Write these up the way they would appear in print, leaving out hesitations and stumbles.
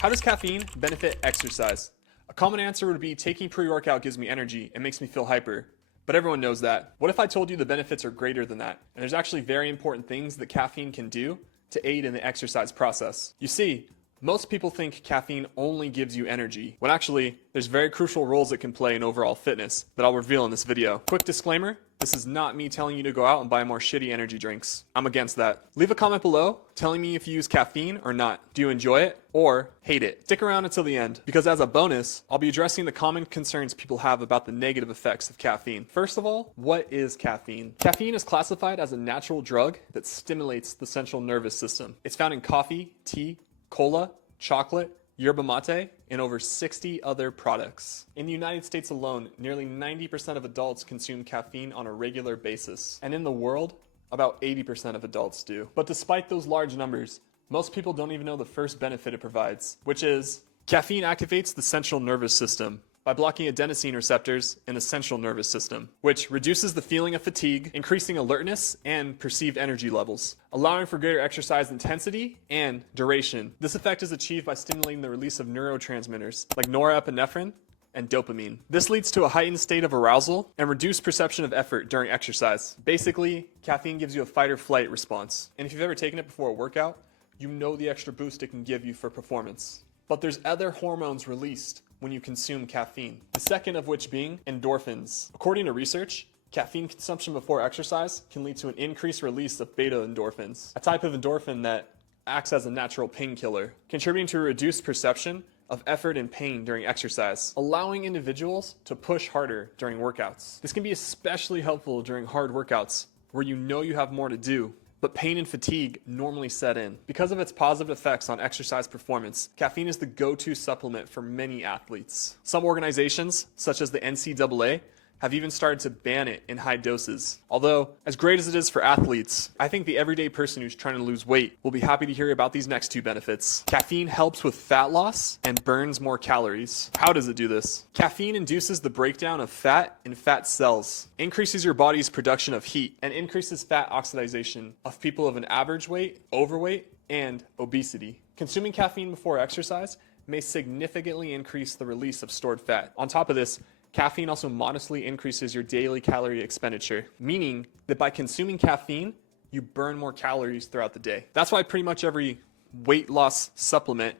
How does caffeine benefit exercise? A common answer would be taking pre-workout gives me energy and makes me feel hyper. But everyone knows that. What if I told you the benefits are greater than that? And there's actually very important things that caffeine can do to aid in the exercise process. You see, most people think caffeine only gives you energy, when actually, there's very crucial roles it can play in overall fitness that I'll reveal in this video. Quick disclaimer, this is not me telling you to go out and buy more shitty energy drinks. I'm against that. Leave a comment below telling me if you use caffeine or not. Do you enjoy it or hate it? Stick around until the end, because as a bonus, I'll be addressing the common concerns people have about the negative effects of caffeine. First of all, what is caffeine? Caffeine is classified as a natural drug that stimulates the central nervous system. It's found in coffee, tea, cola, chocolate, yerba mate, and over 60 other products. In the United States alone, nearly 90% of adults consume caffeine on a regular basis. And in the world, about 80% of adults do. But despite those large numbers, most people don't even know the first benefit it provides, which is caffeine activates the central nervous system by blocking adenosine receptors in the central nervous system, which reduces the feeling of fatigue, increasing alertness and perceived energy levels, allowing for greater exercise intensity and duration. This effect is achieved by stimulating the release of neurotransmitters like norepinephrine and dopamine. This leads to a heightened state of arousal and reduced perception of effort during exercise. Basically, caffeine gives you a fight or flight response. And if you've ever taken it before a workout, you know the extra boost it can give you for performance. But there's other hormones released when you consume caffeine, the second of which being endorphins. According to research, caffeine consumption before exercise can lead to an increased release of beta endorphins, a type of endorphin that acts as a natural painkiller, contributing to a reduced perception of effort and pain during exercise, allowing individuals to push harder during workouts. This can be especially helpful during hard workouts where you know you have more to do, but pain and fatigue normally set in. Because of its positive effects on exercise performance, caffeine is the go-to supplement for many athletes. Some organizations, such as the NCAA, have even started to ban it in high doses. Although, as great as it is for athletes, I think the everyday person who's trying to lose weight will be happy to hear about these next two benefits. Caffeine helps with fat loss and burns more calories. How does it do this? Caffeine induces the breakdown of fat in fat cells, increases your body's production of heat, and increases fat oxidation of people of an average weight, overweight, and obesity. Consuming caffeine before exercise may significantly increase the release of stored fat. On top of this, caffeine also modestly increases your daily calorie expenditure, meaning that by consuming caffeine, you burn more calories throughout the day. That's why pretty much every weight loss supplement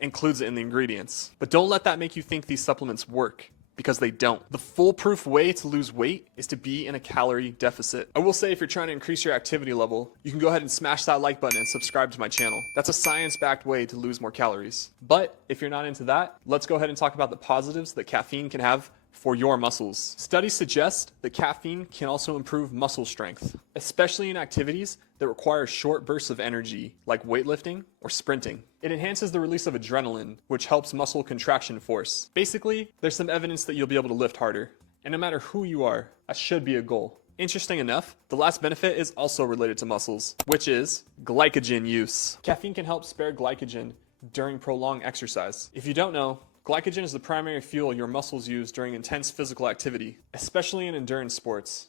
includes it in the ingredients. But don't let that make you think these supplements work, because they don't. The foolproof way to lose weight is to be in a calorie deficit. I will say, if you're trying to increase your activity level, you can go ahead and smash that like button and subscribe to my channel. That's a science-backed way to lose more calories. But if you're not into that, let's go ahead and talk about the positives that caffeine can have for your muscles. Studies suggest that caffeine can also improve muscle strength, especially in activities that require short bursts of energy, like weightlifting or sprinting. It enhances the release of adrenaline, which helps muscle contraction force. Basically, there's some evidence that you'll be able to lift harder. And no matter who you are, that should be a goal. Interesting enough, the last benefit is also related to muscles, which is glycogen use. Caffeine can help spare glycogen during prolonged exercise. If you don't know, glycogen is the primary fuel your muscles use during intense physical activity, especially in endurance sports,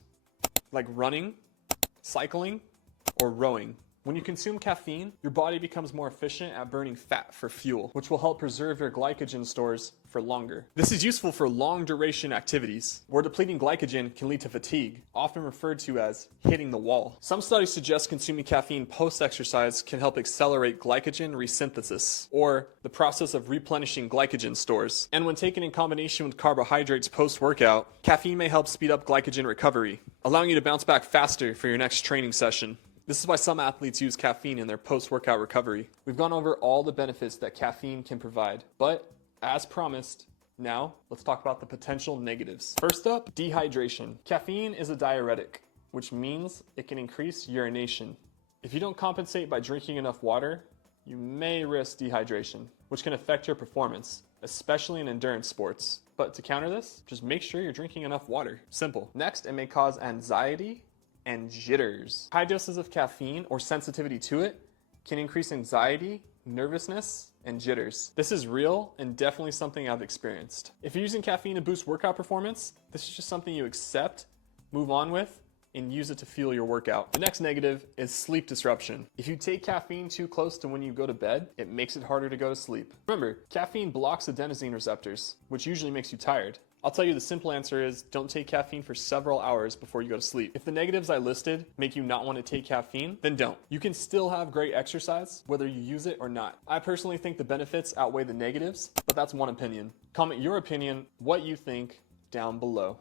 like running, cycling, or rowing. When you consume caffeine, your body becomes more efficient at burning fat for fuel, which will help preserve your glycogen stores for longer. This is useful for long duration activities, where depleting glycogen can lead to fatigue, often referred to as hitting the wall. Some studies suggest consuming caffeine post-exercise can help accelerate glycogen resynthesis, or the process of replenishing glycogen stores. And when taken in combination with carbohydrates post-workout, caffeine may help speed up glycogen recovery, allowing you to bounce back faster for your next training session. This is why some athletes use caffeine in their post-workout recovery. We've gone over all the benefits that caffeine can provide, but as promised, now let's talk about the potential negatives. First up, dehydration. Caffeine is a diuretic, which means it can increase urination. If you don't compensate by drinking enough water, you may risk dehydration, which can affect your performance, especially in endurance sports. But to counter this, just make sure you're drinking enough water. Simple. Next, it may cause anxiety and jitters. High doses of caffeine or sensitivity to it can increase anxiety, nervousness, and jitters. This is real and definitely something I've experienced. If you're using caffeine to boost workout performance, this is just something you accept, move on with, and use it to fuel your workout. The next negative is sleep disruption. If you take caffeine too close to when you go to bed, it makes it harder to go to sleep. Remember, caffeine blocks adenosine receptors, which usually makes you tired. I'll tell you the simple answer is don't take caffeine for several hours before you go to sleep. If the negatives I listed make you not want to take caffeine, then don't. You can still have great exercise whether you use it or not. I personally think the benefits outweigh the negatives, but that's one opinion. Comment your opinion, what you think, down below.